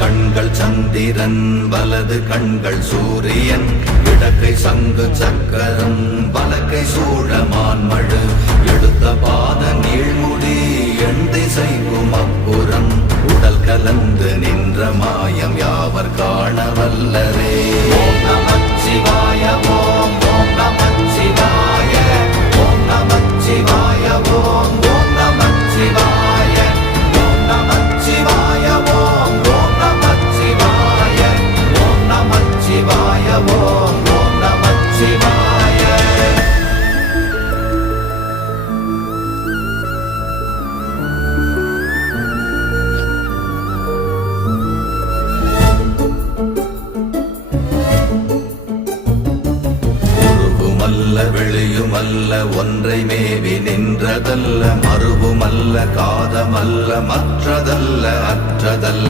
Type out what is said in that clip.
கண்கள் சந்திரன் வலது கண்கள் சூரியன் இடக்கை சங்கு சக்கரம் வலக்கை சூழமான்மழு எடுத்த பாத நீழ்முடி எண் திசைக்கும் அப்புறம் உடல் கலந்து நின்ற மாயம் யாவர் காண வல்லரே. ஓம் நமச்சிவாய ஓம் ஓம் நமச்சிவாய ஓம் நமச்சிவாய ஓம் ஓம் நமச்சிவாய ஓம் நமச்சிவாய ஓம் ஓம் நமச்சிவாய ஓம் நமச்சிவாய ஓம் ஓம் நமச்சிவாய. வெளியுமல்ல ஒன்றை மேவி நின்றதல்ல மறுவுமல்ல காதமல்ல மற்றதல்ல அற்றதல்ல